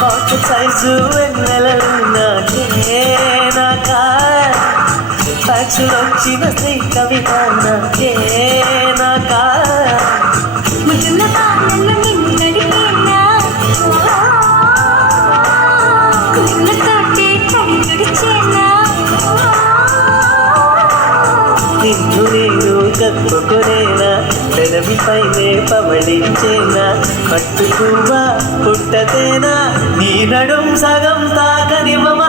hot size వెన్నెలలు నాకే నాకా ఫ్యాక్సులు వచ్చిన శ్రీ కవిత నాకే నాకా నిన్ను నేను కప్పుకొనేనా పెదవిపైనే పవళించేనా పట్టుకువా పుట్టతేనా నీ నడుం సగం తాకని మమ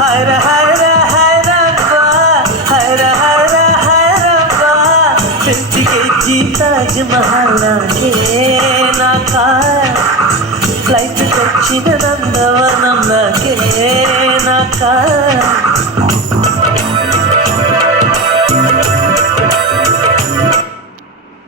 హర హర హరప్ప హర హర హరప్ప 50 kg తాజ్ మహల్ నాకే నాకా ఫ్లైట్ తెచ్చిన నందవనం నాకే నాకా